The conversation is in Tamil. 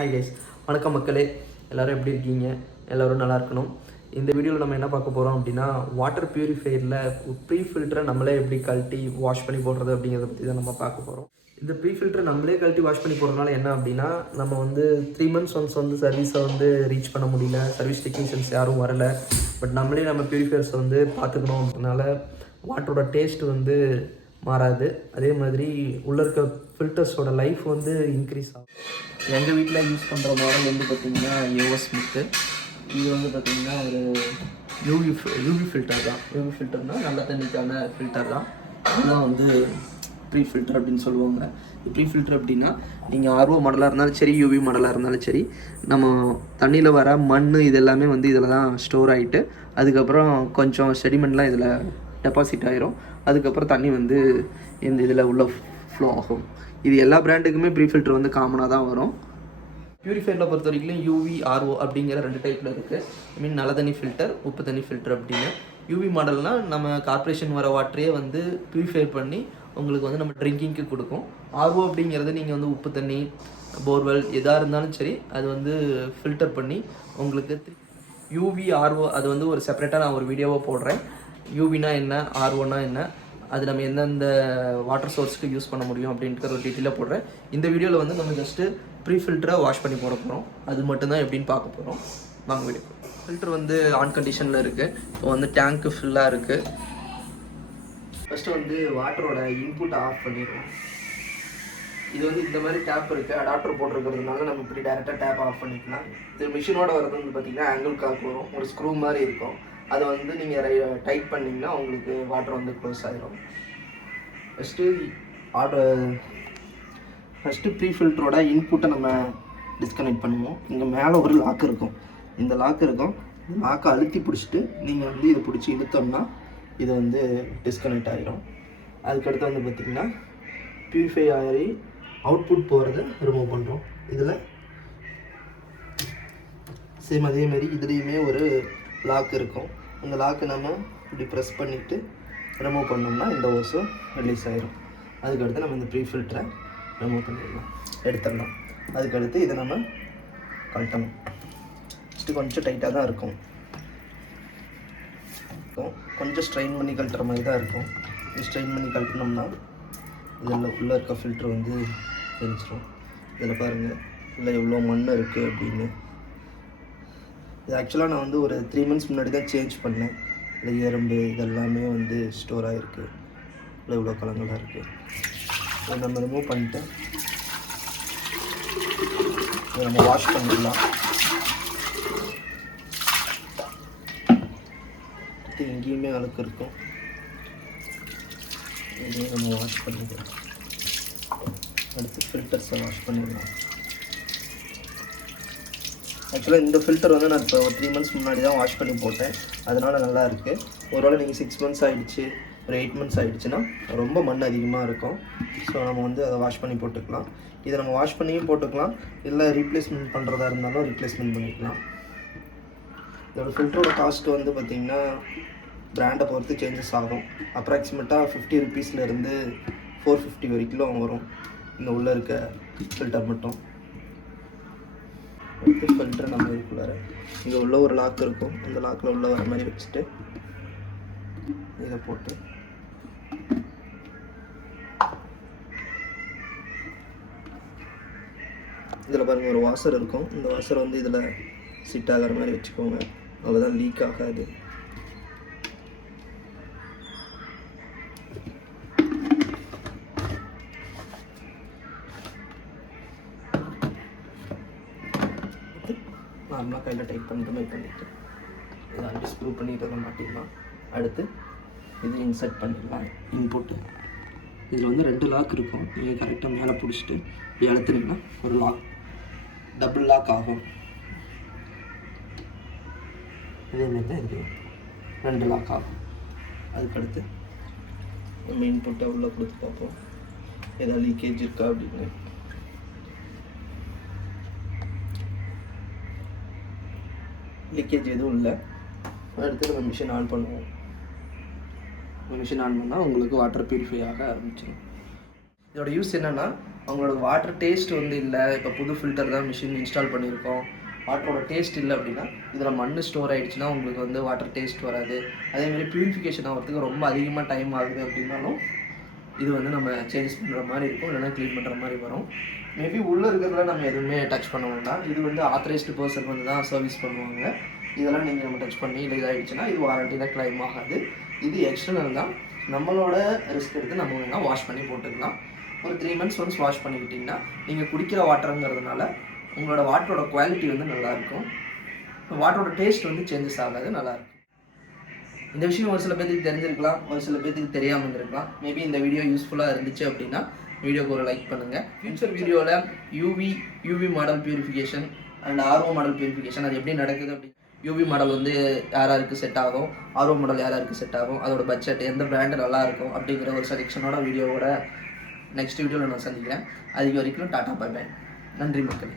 ஹாய் கைஸ், வணக்கம் மக்களே. எல்லோரும் எப்படி இருக்கீங்க? எல்லோரும் நல்லா இருக்கணும். இந்த வீடியோவில் நம்ம என்ன பார்க்க போகிறோம் அப்படின்னா, வாட்டர் பியூரிஃபையரில் ப்ரீ ஃபில்டரை நம்மளே எப்படி கழட்டி வாஷ் பண்ணி போடுறது அப்படிங்கிறத பற்றி தான் நம்ம பார்க்க போகிறோம். இந்த ப்ரீ ஃபில்டரை நம்மளே கழட்டி வாஷ் பண்ணி போடுறதுனால என்ன அப்படின்னா, நம்ம வந்து 3 months ஒன்ஸ் வந்து சர்வீஸை வந்து ரீச் பண்ண முடியல, சர்வீஸ் டெக்னீஷியன்ஸ் யாரும் வரலை. பட் நம்மளே நம்ம பியூரிஃபையர்ஸை வந்து பார்த்துக்கணும். அப்படினால வாட்டரோட டேஸ்ட் வந்து மாறாது. அதே மாதிரி உள்ளே இருக்க ஃபில்டர்ஸோட லைஃப் வந்து இன்க்ரீஸ் ஆகும். எங்கள் வீட்டில் யூஸ் பண்ணுற மாடல் வந்து பார்த்திங்கன்னா ஏஓஎஸ் ஸ்மித்து. இது வந்து பார்த்திங்கன்னா ஒரு யூவி ஃபில்டர் தான். யூவி ஃபில்டர்னால் நல்ல தண்ணிக்கான ஃபில்டர் தான். இதுதான் வந்து ப்ரீ ஃபில்டர் அப்படின்னு சொல்லுவாங்க. ப்ரீ ஃபில்டர் அப்படின்னா நீங்கள் ஆர்ஓ மாடலாக இருந்தாலும் சரி, யூவி மாடலாக இருந்தாலும் சரி, நம்ம தண்ணியில் வர மண் இது எல்லாமே வந்து இதில் தான் ஸ்டோர் ஆகிட்டு அதுக்கப்புறம் கொஞ்சம் செடிமெண்ட்லாம் இதில் டெபாசிட் ஆகிரும். அதுக்கப்புறம் தண்ணி வந்து இந்த இதில் உள்ள ஃப்ளோ ஆகும். இது எல்லா பிராண்டுக்குமே ப்ரீ ஃபில்டர் வந்து காமனாக தான் வரும். பியூரிஃபையரில் பொறுத்த வரைக்கும் யூவி ஆர்ஓ அப்படிங்கிற 2 டைப்பில் இருக்குது. ஐ மீன் நல்ல தண்ணி ஃபில்டர், உப்பு தண்ணி ஃபில்டர் அப்படின்னு. யூவி மாடல்னால் நம்ம கார்ப்பரேஷன் வர வாட்டரையே வந்து ப்யூரிஃபை பண்ணி உங்களுக்கு வந்து நம்ம ட்ரிங்கிங்க்கு கொடுக்கும். ஆர்ஓ அப்படிங்கிறது நீங்கள் வந்து உப்பு தண்ணி, போர்வெல் எதாக இருந்தாலும் சரி, அது வந்து ஃபில்டர் பண்ணி உங்களுக்கு யூவி ஆர்ஓ அது வந்து ஒரு செப்பரேட்டாக நான் ஒரு வீடியோவாக போடுறேன். யூவினா என்ன, ஆர்ஓனா என்ன, அது நம்ம எந்தெந்த வாட்டர் சோர்ஸ்க்கு யூஸ் பண்ண முடியும் அப்படின்ட்டு ஒரு டீட்டெயிலாக போடுறேன். இந்த வீடியோவில் வந்து நம்ம ஜஸ்ட்டு ப்ரீ ஃபில்டரை வாஷ் பண்ணி போட போகிறோம். அது மட்டும்தான் எப்படின்னு பார்க்க போகிறோம். வாங்க வீடியோ. ஃபில்டர் வந்து ஆன் கண்டிஷனில் இருக்குது. இப்போ வந்து டேங்க்கு ஃபுல்லாக இருக்குது. ஃபஸ்ட்டு வந்து வாட்டரோட இன்புட் ஆஃப் பண்ணிடுவோம். இது வந்து இந்த மாதிரி டேப் இருக்குது, அடாப்டர் போட்டிருக்கிறதுனால நம்ம இப்படி டேரெக்டாக டேப் ஆஃப் பண்ணிக்கலாம். இது மிஷினோட வரது வந்து பார்த்திங்கன்னா ஆங்கிள் காக் வரும், ஒரு ஸ்க்ரூ மாதிரி இருக்கும். அதை வந்து நீங்கள் டைட் பண்ணிங்கன்னா உங்களுக்கு வாட்டர் வந்து க்ளோஸ் ஆகிடும். ஃபஸ்ட்டு ப்ரீ ஃபில்டரோட இன்புட்டை நம்ம டிஸ்கனெக்ட் பண்ணுவோம். இங்கே மேலே ஒரு லாக் இருக்கும். இந்த லாக் இருக்கும். இந்த லாக்கை அழுத்தி பிடிச்சிட்டு நீங்கள் வந்து இதை பிடிச்சி இழுத்தோம்னா இது வந்து டிஸ்கனெக்ட் ஆகிடும். அதுக்கடுத்து வந்து பார்த்திங்கன்னா பியூரிஃபை ஆகி அவுட்புட் போகிறத ரிமூவ் பண்ணுறோம். இதில் சேம் அதேமாதிரி இதுலேயுமே ஒரு லாக் இருக்கும். அந்த லாக்கை நம்ம இப்படி ப்ரெஸ் பண்ணிவிட்டு ரிமூவ் பண்ணோம்னா இந்த ஓஸும் ரிலீஸ் ஆகிடும். அதுக்கடுத்து நம்ம இந்த ப்ரீ ஃபில்டரை ரிமூவ் பண்ணிடலாம், எடுத்துடலாம். அதுக்கடுத்து இதை நம்ம கழட்டணும். ஃபஸ்ட்டு கொஞ்சம் டைட்டாக தான் இருக்கும், கொஞ்சம் ஸ்ட்ரெயின் பண்ணி கழட்டுற மாதிரி தான் இருக்கும். இது ஸ்ட்ரெயின் பண்ணி கழட்டினோம்னா இதில் உள்ளே இருக்க ஃபில்ட்ரு வந்து தெரிஞ்சிடும். இதில் பாருங்கள் உள்ளே எவ்வளோ மண் இருக்குது அப்படின்னு. இது ஆக்சுவலாக நான் வந்து ஒரு 3 months முன்னாடி தான் சேஞ்ச் பண்ணேன். இல்லை எறும்பு இதெல்லாமே வந்து ஸ்டோர் ஆகிருக்கு. இல்லை இவ்வளோ கலங்களாக இருக்குது. இதை நம்ம ரிமூவ் பண்ணிட்டு இதை நம்ம வாஷ் பண்ணிடலாம். எங்கேயுமே அழுக்கு இருக்கும், இதையும் நம்ம வாஷ் பண்ணிக்கலாம். அடுத்து ஃபில்டர்ஸை வாஷ் பண்ணிடலாம். ஆக்சுவலாக இந்த ஃபில்டர் வந்து நான் இப்போ 3 months முன்னாடி தான் வாஷ் பண்ணி போட்டேன். அதனால் நல்லா இருக்குது. ஒருவேளை நீங்கள் 6 months ஆகிடுச்சு, ஒரு 8 months ஆகிடுச்சுன்னா ரொம்ப மண் அதிகமாக இருக்கும். ஸோ நம்ம வந்து அதை வாஷ் பண்ணி போட்டுக்கலாம். இதை நம்ம வாஷ் பண்ணியும் போட்டுக்கலாம், இல்லை ரீப்ளேஸ்மெண்ட் பண்ணுறதா இருந்தாலும் ரீப்ளேஸ்மெண்ட் பண்ணிக்கலாம். இதோட ஃபில்டரோட காஸ்ட்டு வந்து பார்த்திங்கன்னா பிராண்டை பொறுத்து சேஞ்சஸ் ஆகும். அப்ராக்சிமேட்டாக 50 rupeesலேருந்து 450 வரைக்கும் வரும் இந்த உள்ளே இருக்க ஃபில்டர் மட்டும். அடுத்து ஃபில்டர் நம்ம இதுக்குள்ளார இங்கே உள்ள ஒரு லாக் இருக்கும். அந்த லாக்கில் உள்ள வர மாதிரி வச்சுட்டு இதை போட்டு இதில் பாருங்கள் ஒரு வாசர் இருக்கும். இந்த வாசர் வந்து இதில் சிட் ஆகிற மாதிரி வச்சுக்கோங்க, அவ்வளோதான் லீக் ஆகாது. நார்மலாக கையில் டைட் பண்ணுற மாதிரி பண்ணிவிட்டு இதை அடி ஸ்க்ரூ பண்ணி இதை மாட்டிடலாம். அடுத்து இது இன்சர்ட் பண்ணிடலாம். இன்புட்டு இதில் வந்து 2 லாக் இருக்கும். நீங்கள் கரெக்டாக மேலே பிடிச்சிட்டு இப்படி அழுத்துனீங்கன்னா ஒரு லாக், டபுள் லாக் ஆகும். இதேமாரி தான் இது 2 லாக் ஆகும். அதுக்கடுத்து நம்ம இன்புட்டை உள்ளே கொடுத்து பார்ப்போம் ஏதாவது லீக்கேஜ் இருக்கா அப்படின்னு. லீக்கேஜ் எதுவும் இல்லை. அடுத்து நம்ம மிஷின் ஆன் பண்ணுவோம். மிஷின் ஆன் பண்ணால் உங்களுக்கு வாட்டர் பியூரிஃபை ஆக ஆரம்பிச்சிடும். இதோட யூஸ் என்னென்னா, அவங்களோட வாட்டர் டேஸ்ட் வந்து இல்லை, இப்போ புது ஃபில்டர் தான் மிஷின் இன்ஸ்டால் பண்ணியிருக்கோம், வாட்டரோட டேஸ்ட் இல்லை அப்படின்னா இதில் மண் ஸ்டோர் ஆகிடுச்சுன்னா உங்களுக்கு வந்து வாட்டர் டேஸ்ட் வராது. அதேமாதிரி ப்யூரிஃபிகேஷன் ஆகிறதுக்கு ரொம்ப அதிகமாக டைம் ஆகுது அப்படின்னாலும் இது வந்து நம்ம சேஞ்ச் பண்ணுற மாதிரி இருக்கும், இல்லைனா க்ளீன் பண்ணுற மாதிரி வரும். மேபி உள்ளே இருக்கிறதுல நம்ம எதுவுமே டச் பண்ண வேண்டாம். இது வந்து ஆத்தரைஸ்டு பர்சன் வந்து தான் சர்வீஸ் பண்ணுவாங்க. இதெல்லாம் நீங்கள் நம்ம டச் பண்ணி இல்லை இதாகிடுச்சுன்னா இது வாரண்டியில் கிளைம் ஆகாது. இது எக்ஸ்டர்னல் தான், நம்மளோட ரிஸ்க் எடுத்து நம்ம வேணால் வாஷ் பண்ணி போட்டுக்கலாம். ஒரு 3 months ஒன்ஸ் வாஷ் பண்ணிக்கிட்டிங்கன்னா நீங்கள் குடிக்கிற வாட்டருங்கிறதுனால உங்களோட வாட்டரோட குவாலிட்டி வந்து நல்லாயிருக்கும், வாட்டரோட டேஸ்ட் வந்து சேஞ்சஸ் ஆகாது, நல்லாயிருக்கும். இந்த விஷயம் ஒரு சில பேருக்கு தெரிஞ்சிருக்கலாம், ஒரு சில பேருக்கு தெரியாமல் இருந்திருக்கலாம். மேபி இந்த வீடியோ யூஸ்ஃபுல்லாக இருந்துச்சு அப்படின்னா வீடியோக்கு ஒரு லைக் பண்ணுங்கள். ஃபியூச்சர் வீடியோவில் UV model purification and RO model purification அது எப்படி நடக்குது அப்படி, யூவி மாடல் வந்து யாராருக்கு செட் ஆகும், ஆர்ஓ மாடல் யாராருக்கு செட் ஆகும், அதோட பட்ஜெட் எந்த பிராண்டு நல்லாயிருக்கும் அப்படிங்கிற ஒரு செலெக்ஷனோட வீடியோவோட நெக்ஸ்ட் வீடியோவில் நான் சந்திக்கிறேன். அதுக்கு வரைக்கும் டாடா பை பை. நன்றி மக்களே.